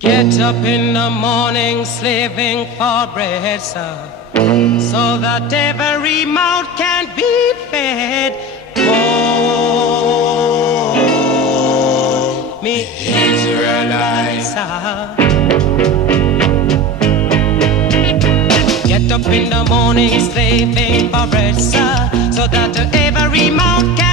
Get up in the morning slaving for bread, sir, so that every mouth can be fed. Oh, me Israelites, sir. Get up in the morning slaving for bread, sir, so that every mouth can